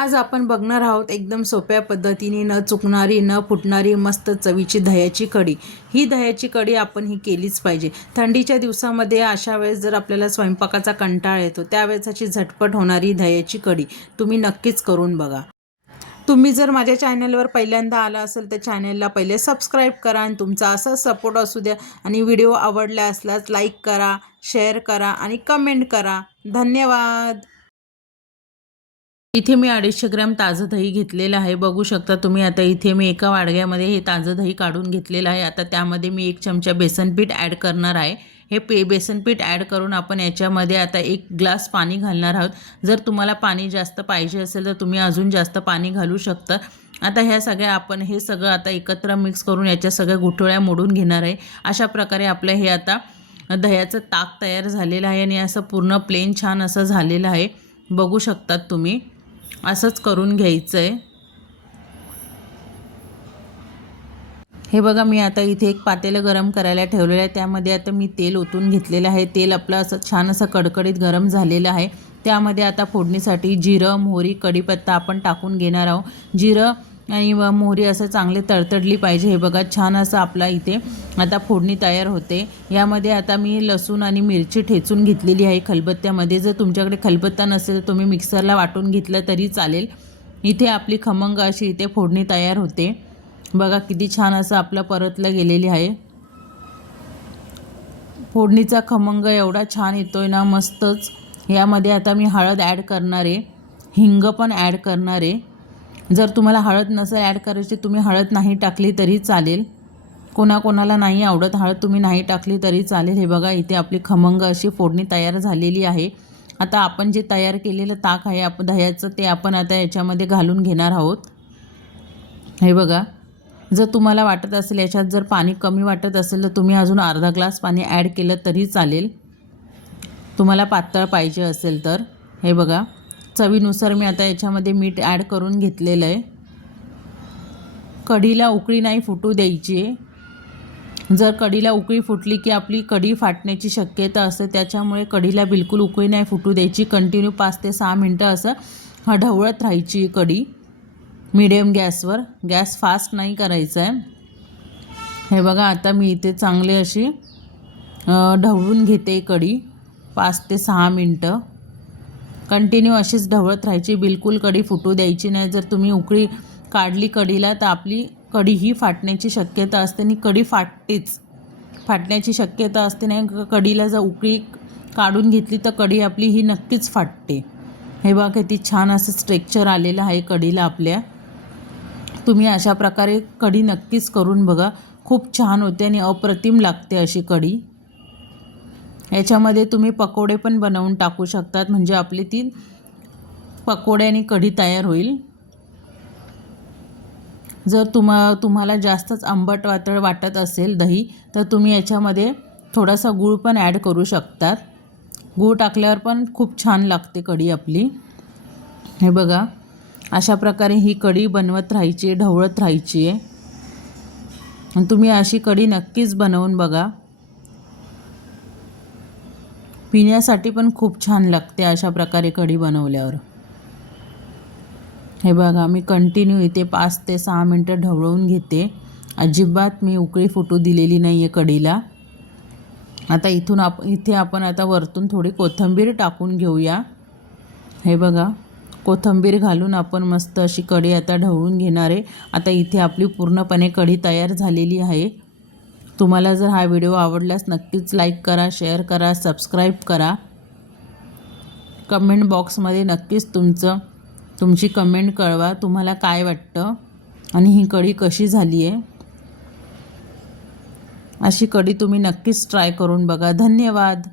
आज आपण बघणार आहोत एकदम सोप्या पद्धतीने न चुकणारी न फुटणारी मस्त चवीची दह्याची कढी। ही दह्याची कढी आपण ही केलीच पाहिजे। थंडीच्या दिवसामध्ये अशा वेळेस जर आपल्याला स्वयंपाकाचा कंटाळा येतो त्यावेळेस अशी झटपट होणारी दह्याची कढी तुम्ही नक्कीच करून बघा। तुम्ही जर माझ्या चॅनलवर पहिल्यांदा आला असेल तर चॅनलला पहिले सबस्क्राईब करा आणि तुमचा असा सपोर्ट असू द्या आणि व्हिडिओ आवडला असल्यास लाईक करा, शेअर करा आणि कमेंट करा। धन्यवाद। इथे मी 250 ग्रॅम ताजं दही घेतलेलं आहे। बघू शकता तुम्ही। आता इथे मी एका वाडग्यामध्ये हे ताजं दही काढून घेतलेलं आहे। आता त्यामध्ये मी 1 चमचा बेसन पीठ ॲड करणार आहे। हे बेसन पीठ ॲड करून आपण याच्यामध्ये आता 1 ग्लास पाणी घालणार आहोत। जर तुम्हाला पाणी जास्त पाहिजे असेल तर तुम्ही अजून जास्त पाणी घालू शकता। आता ह्या सगळ्या आपण हे सगळं आता एकत्र मिक्स करून याच्या सगळ्या गुठळ्या मोडून घेणार आहे। अशा प्रकारे आपलं हे आता दह्याचं ताक तयार झालेलं आहे आणि असं पूर्ण प्लेन छान असं झालेलं आहे। बघू शकतात तुम्ही। असंच करून घ्यायचं आहे। हे बघा मी आता इथे एक पातेलं गरम करायला ठेवलेलं आहे। त्यामध्ये आता मी तेल ओतून घेतलेलं आहे। तेल आपलं असं छान असं कडकडीत गरम झालेलं आहे। त्यामध्ये आता फोडणीसाठी जिरं, मोहरी, कढीपत्ता आपण टाकून घेणार आहोत। जिरं आणि मोहरी असं चांगले तडतडली पाहिजे। हे बघा छान असं आपला इथे आता फोडणी तयार होते। यामध्ये आता मी लसूण आणि मिरची ठेचून घेतलेली आहे खलबत्त्यामध्ये। जर तुमच्याकडे खलबत्ता नसेल तर तुम्ही मिक्सरला वाटून घेतलं तरी चालेल। इथे आपली खमंग अशी इथे फोडणी तयार होते। बघा किती छान असं आपलं परतलं गेलेली आहे। फोडणीचा खमंग एवढा छान येतोय ना, मस्तच। यामध्ये आता मी हळद ॲड करणार आहे, हिंग पण ॲड करणार आहे। जर तुम्हाला हळद नसेल ॲड करायची तुम्ही हळद नाही टाकली तरी चालेल। कोणाकोणाला नाही आवडत हळद, तुम्ही नाही टाकली तरी चालेल। हे बघा इथे आपली खमंग अशी फोडणी तयार झालेली आहे। आता आपण जे तयार केलेलं ताक आहे आपण दह्याचं ते आपण आता याच्यामध्ये घालून घेणार आहोत। हे बघा जर तुम्हाला वाटत असेल याच्यात जर पाणी कमी वाटत असेल तर तुम्ही अजून अर्धा ग्लास पाणी ॲड केलं तरी चालेल, तुम्हाला पातळ पाहिजे असेल तर। हे बघा चवीनुसार मी आता याच्यामध्ये मीठ ॲड करून घेतलेलं आहे। कढीला उकळी नाही फुटू द्यायची आहे। जर कढीला उकळी फुटली की आपली कढी फाटण्याची शक्यता असते, त्याच्यामुळे कढीला बिलकुल उकळी नाही फुटू द्यायची। कंटिन्यू 5 ते 6 मिनटं असं ढवळत राहायची कढी मीडियम गॅसवर, गॅस फास्ट नाही करायचा आहे। हे बघा आता मी इथे चांगली अशी ढवळून घेते कढी 5 ते 6 मिनटं। कंटिन्यू अशीच ढवळत राहायची, बिलकुल कढी फुटू द्यायची नाही। जर तुम्ही उकळी काढली कढीला तर आपली कढी ही फाटण्याची शक्यता असते आणि कढी फाटतेच, फाटण्याची शक्यता असते। नाही कढीला जर उकळी काढून घेतली तर कढी आपली ही नक्कीच फाटते। हे बघा किती छान असं स्ट्रेक्चर आलेलं आहे कढीला आपल्या। तुम्ही अशा प्रकारे कढी नक्कीच करून बघा, खूप छान होते आणि अप्रतिम लागते अशी कढी। याच्यामध्ये तुम्ही पकोडे पण बनवून टाकू शकतात, म्हणजे आपली ती पकोड्याने कढी तयार होईल। जर तुम्हाला जास्तच आंबट वाटत असेल दही तर तुम्ही याच्यामध्ये थोडासा गूळ पण ॲड करू शकतात। गूळ टाकल्यावर पण खूप छान लागते कढी आपली। हे बघा अशा प्रकारे ही कढी बनवत राहायची, ढवळत राहायची आहे आणि तुम्ही अशी कढी नक्कीच बनवून बघा। पिण्यासाठी पण खूप छान लागते अशा प्रकारे कढी बनवल्यावर। हे बघा मी कंटिन्यू इथे 5 ते 6 मिनटं ढवळून घेते, अजिबात मी उकळी फुटू दिलेली नाही आहे कढीला। आता इथे आपण आता वरतून थोडी कोथिंबीर टाकून घेऊया। हे बघा कोथिंबीर घालून आपण मस्त अशी कढी आता ढवळून घेणार आहे। आता इथे आपली पूर्णपणे कढी तयार झालेली आहे। तुम्हाला जर हा व्हिडिओ आवडल्यास नक्कीच लाईक करा, शेअर करा, सबस्क्राईब करा। कमेंट बॉक्समध्ये नक्कीच तुमची कमेंट कळवा, तुम्हाला काय वाटतं आणि ही कढी कशी झाली आहे। अशी कढी तुम्ही नक्कीच ट्राय करून बघा। धन्यवाद।